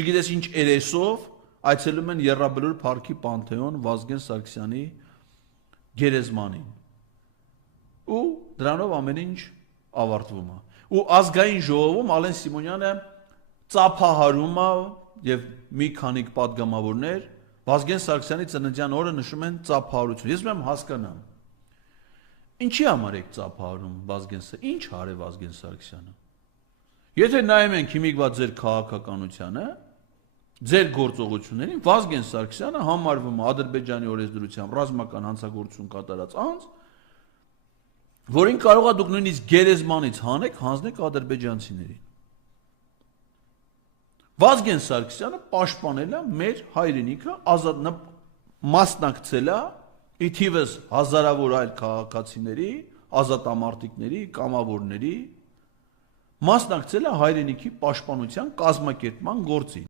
Չգիտես ինչ երեսով այցելում են Եռաբլուր Փարքի Պանթեոն Վազգեն Սարգսյանի գերեզմանին։ Ու դրանով ամեն ինչ ավարտվում է։ Ու ազգային ժողովում Ալեն Սիմոնյանը ծափահարում է եւ մի քանի պատգամավորներ Վազգեն Սարգսյանի ծննդյան օրը նշում են ծափահարություն։ Ես ուրեմն հասկանամ։ Ինչի համար եք ծափահարում Վազգեն Սարգսյանը։ Ինչ արե Վազգեն Սարգսյանը։ Եթե նայում ենք հիմիկվա ձեր քաղաքականությանը, ձեր գործողություններին, Վազգեն Սարգսյանը համարվում է Ադրբեջանի օրենսդրությամբ ռազմական հանցագործություն կատարած անձ, որին կարող է դուք նույնիսկ գերեզմանից հանեք, հանձնեք ադրբեջանցիներին։ Վազգեն Սարգսյանը պաշտպանել է մեր հայրենիքը, մասնակցել է ի թիվս հազարավոր այլ քաղաքացիների, ազատամարտիկների, կամավորների, մասնակցել է հայրենիքի պաշտպանության կազմակերպման գործին։